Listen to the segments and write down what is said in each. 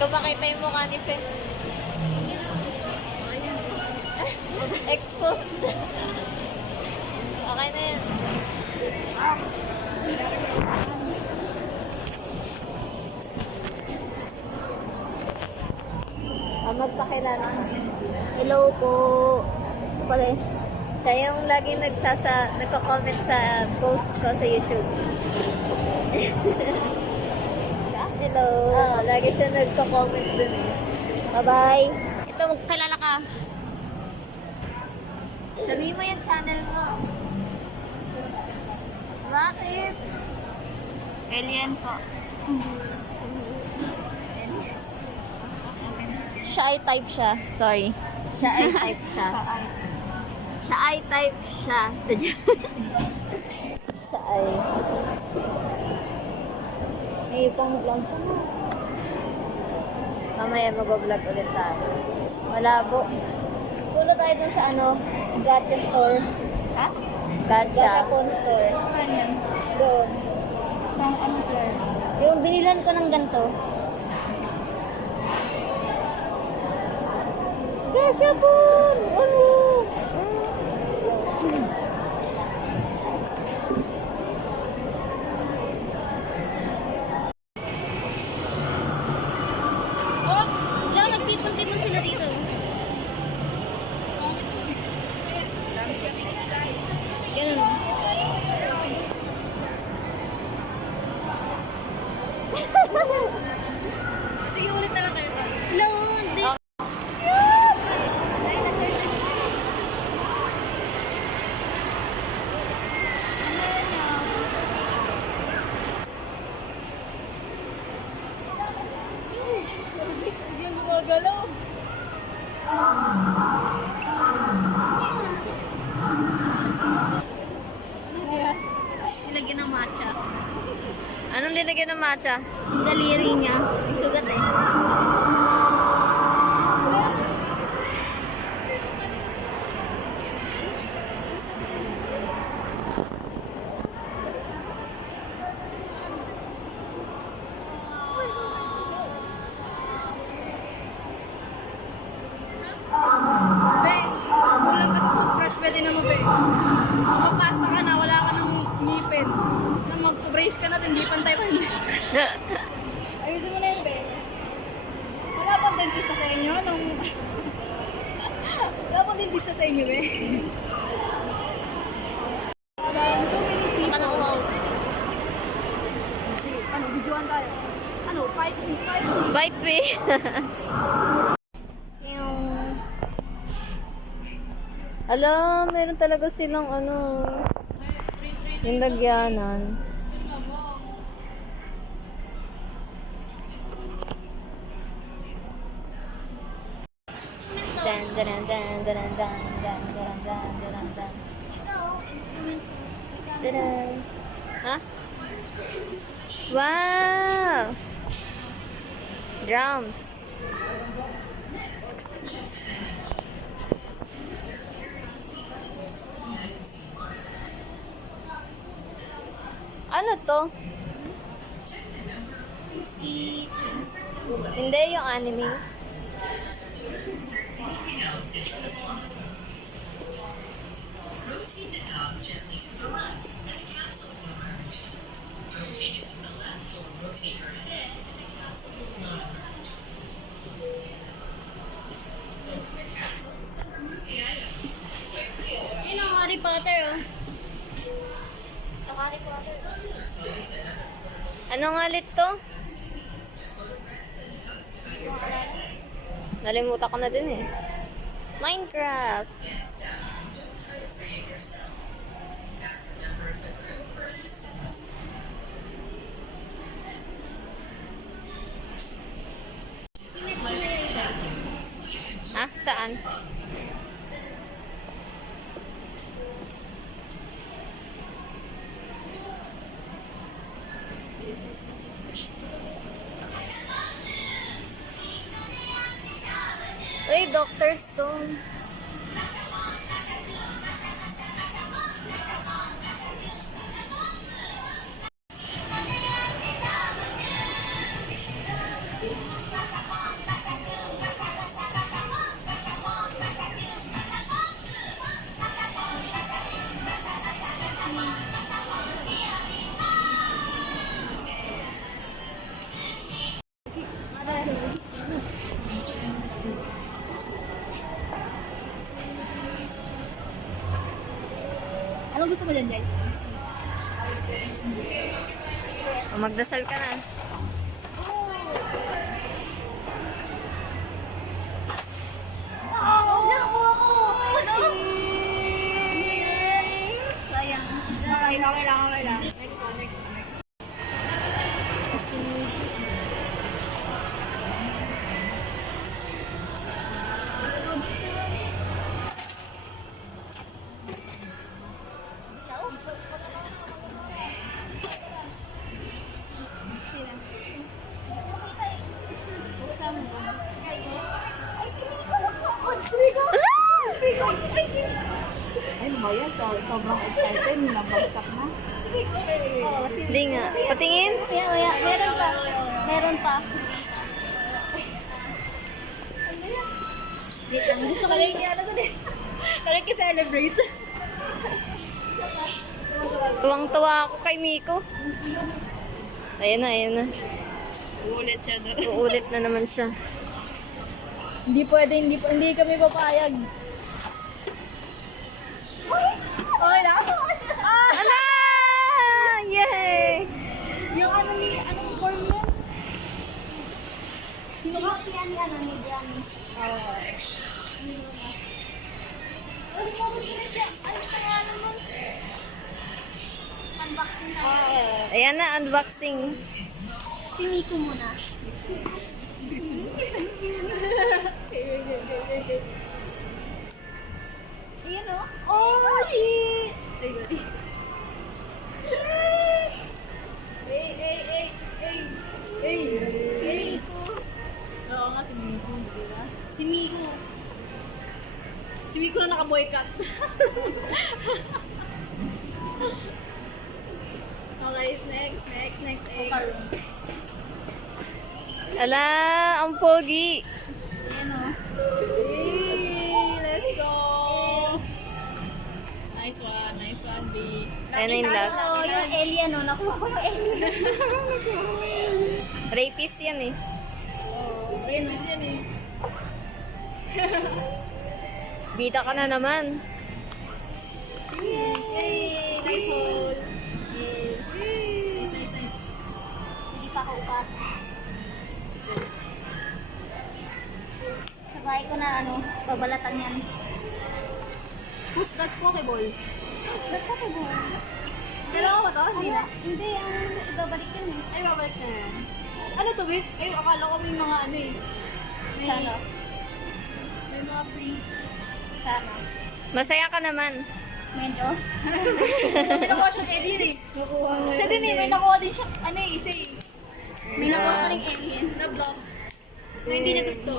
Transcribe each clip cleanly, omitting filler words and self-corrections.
Kapakita yung mukha ni Fe. Exposed. Okay na yan. Magpakilala. Hello po. Pala. Siya yung lagi nagko-comment sa post ko sa YouTube. Hello. Lagi siya nagko-comment dun eh. Bye-bye. Ito, magpakilala ka. Sabihin mo yung channel mo. Bakit? Alien po. Siya ay type siya. Sorry. Siya ay type siya. Siya ay type siya. Siya ay. May pang vlog siya mo. Mamaya mag-vlog ulit tayo. Malabo. Pulo tayo dun sa ano, Gacha store. Ha? Gacha phone store. Saan yan? Doon. Pang ano sir? Yung binilan ko ng ganito. Gacha phone! Ano? Oh, lang nagtipon-tipon sila dito. Ganun. Sige, ulit na lang kayo sa No, hindi. Biglang gumagalaw. Nilagyan ng matcha. Anong nilagyan ng matcha? Yung daliri niya. May sugat eh. Be, kulang ka sa toothbrush. Pwede na mo, be. Mapasta ka na, wala ka ng ngipin. Nang mag-brace ka na, hindi pantay-pantay. Ayusin mo na yun, be. Wala pang dentista sa inyo nung... Wala pang dentista sa inyo, be. So many people. Baka na-uhaw. Ano, videoan tayo. Ano, 5 feet. Bite me. Yung... Alam, meron talaga silang ano... Yung lagyanan. Dan dan dan dan dan dan dan dan dan dan dan. Tadan. Ha? Wow! Drums. Ano to? Hindi yung anime. Yun ang Harry Potter, oh. Ang Harry Potter. Ano nga ulit to? Nalimutan ko na din eh. Minecraft. Ha? Saan? Uy, Dr. Stone. mo dyan, Jay? O, magdasal ka na. Sayang. Okay lang. Next one. Sino? Buksan mo. Ay, Maya, sobrang excited. Nabagsak na. Hindi nga. Patingin. Meron pa. Wait lang, gusto ka lang ano ko din. Nakikiselebrate. Tuwang-tuwa ako kay Miko. Ayan na. Uulit siya doon. Uulit na naman siya. Hindi pwede, hindi kami papayag. Okay na? Ala! Yay! Yung anong form yan? Sino ka? Ayan na, unboxing. Si Miko muna. Ayan o. Oh, shit! Hey! Si Miko. Oo nga, si Miko. Diba? Si Miko. Si Miko na naka-boycott. Okay, next. Ala, ang pogi. Ayan o. Hey, let's go! Nice one, B. Ayan na yung last. Yung alien o, nakuha ko yung alien. Rapist yan eh. Ayun, miss yan eh. Bita ka na naman. Yay! Nice hole. Yes. Nice. Hindi pa ako upat. Sabay ko na babalatan yan. Who's that Pokeball? That Pokeball. Dalawa ba to? Hindi na? Hindi, ibabalik yun eh. Ay, babalik na yan. Ano to, babe? Ay, akala ko may mga Sana? May mga free. Sana? Masaya ka naman. Medyo? May nakuha siyang alien eh. Siya din eh, may nakuha din siyang isa eh. May nakuha ka rin alien. Na bluff. Na hindi niya gusto.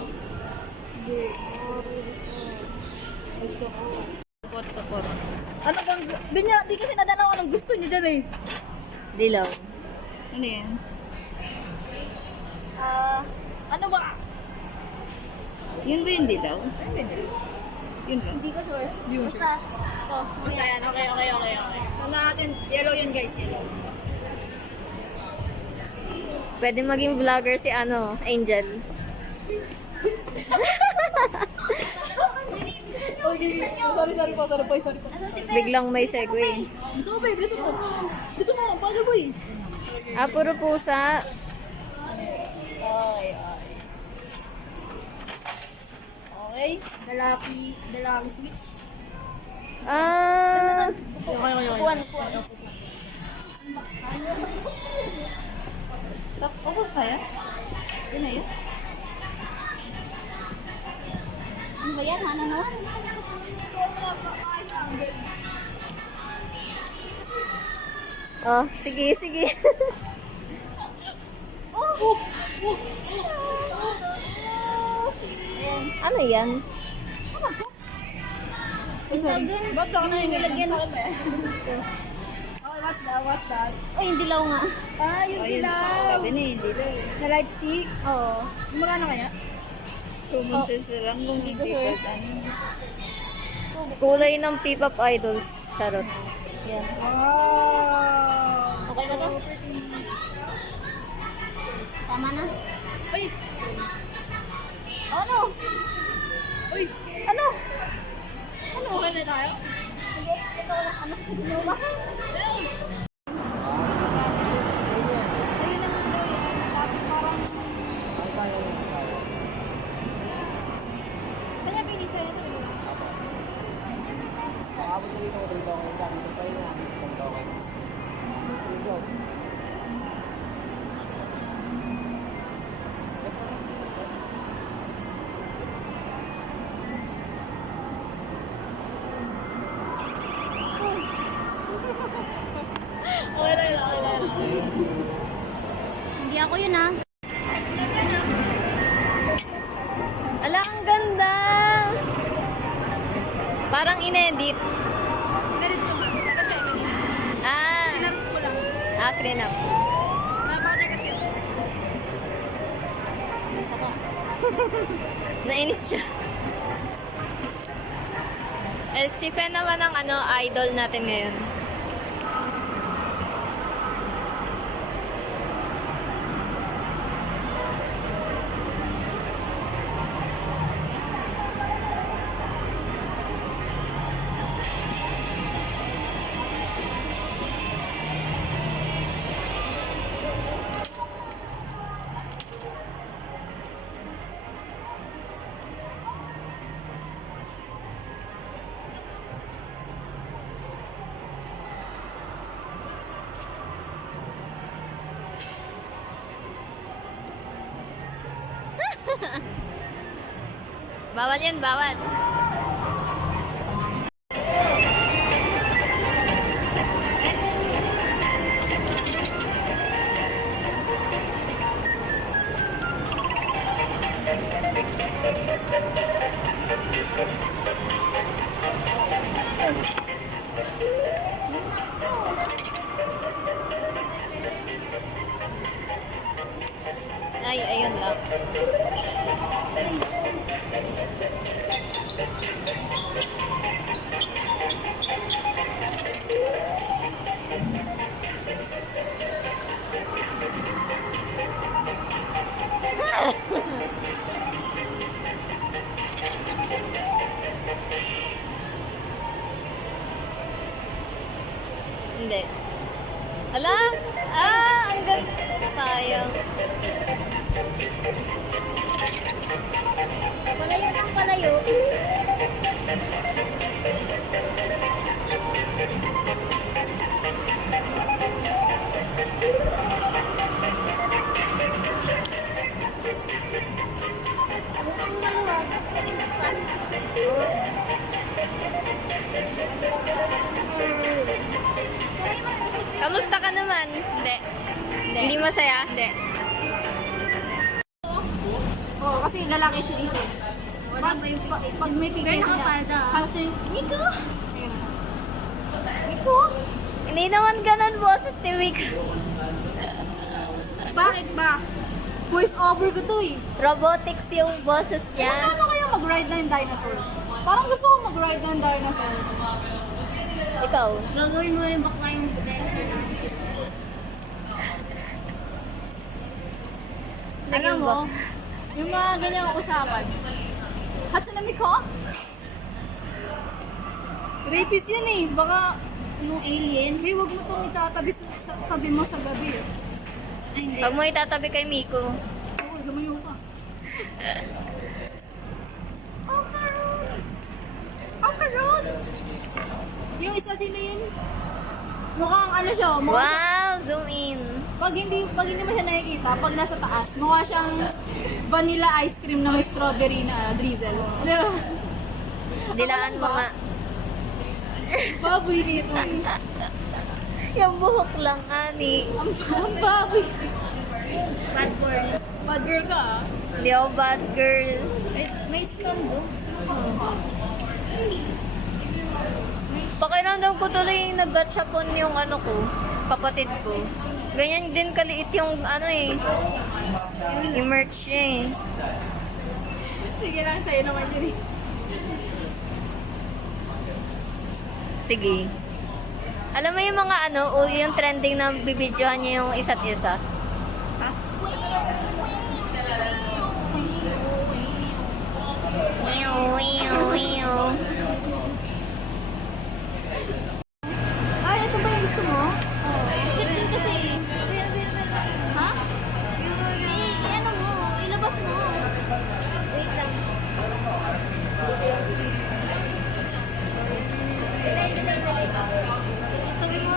Support. Ano bang, di kasi nadala ko ng gusto niya dyan eh. Dilaw. Ano yan? Ano ba? Yun ba yung dilaw? Yun ba? Hindi ko sure. Basta. Basta yan. Okay. So natin, yellow yun guys, yellow. Pwede maging vlogger si Angel. Sorry po. Biglang may segue. Gusto mo ba? Gusto mo, bagal boy. Puro pusa. Okay. Dalaki switch. Kuwan. Tapos na yan? Yun na yun? Ano ba yan? Ano? Oh, sige. Ano yan? Ay, sorry. Ba't ako na yung nilagyan sa akin eh? Okay, what's that? Ay, yung dilaw nga. Yung dilaw. Sabi niya, yung dilaw. Na light stick? Oo. Magkano kaya? Common sense lang kung hindi pa Kulay ng P-pop idols. Charot. Yan. Wow! Okay na to? Tama na? Uy! Ano? Uy! Ano? Okay na tayo? Ito lang. Ano? yun ah. Ala, ang ganda! Parang inedit. Ganito ko nga. Tapos siya kanina. Ah, Tinap ko lang. clean up. Napakatay kasi. Saka. Nainis siya. Eh, si Fen naman ang idol natin ngayon. Bawal yan, bawal. Ay, ayun lang. Hindi. Ala! Ah! Ang ganda! Sayang. Palayo ng palayo. Mukhang maluwag. Pwede magpan. Kamusta ka naman? Hindi. Hindi masaya? Hindi. Oo, kasi lalaki siya dito. Pag may pigay siya, hawak siya yung, Nico! Ayun na. Nico! Hindi naman ganun boses ni Miko. Bakit ba? Voice over ko to eh. Robotics yung boses niya. Magkano kaya mag-ride na yung dinosaur? Parang gusto ko mag-ride na yung dinosaur. Ikaw? Gagawin mo yung bakla yung Alam mo, yung mga ganyang usapan. Hatsune Miku? Rapist yan eh. Baka yung alien. Hey, huwag mo itong itatabi sa tabi mo sa gabi. Ay, hindi. Pag mo itatabi kay Miko. Oo, gamayo ka. Oh, Karon! Oh, Karon! Yung isa sino yun? Mukhang ano siya, mukha siya. Wow! Zoom in. Pag hindi mo siya nakikita, pag nasa taas, mukha siyang vanilla ice cream na may strawberry na drizzle. Di ba? Dilaan mo nga. Baboy dito eh. Yung buhok lang, ani. Ang baboy. Bad girl. Bad girl ka ah. Hindi ako bad girl. May stone do. Pakiramdam ko tuloy nag-gachapon yung ko, kapatid ko. Ganyan din kaliit yung yung merch niya eh. Sige lang, sa'yo naman yun eh. Sige. Alam mo yung mga yung trending na bibidyohan niya yung isa't isa? Ha? Ay, ito ba yung gusto mo? Oo. Cute din kasi. Ha? Ano mo? Ilabas mo. Wait lang. Dali. Tabi mo.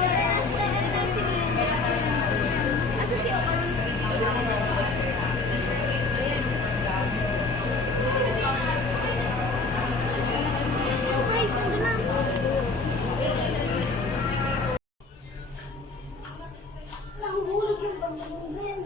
Asa si Oman? Guys, ando na. Nahulog yung panggalingan.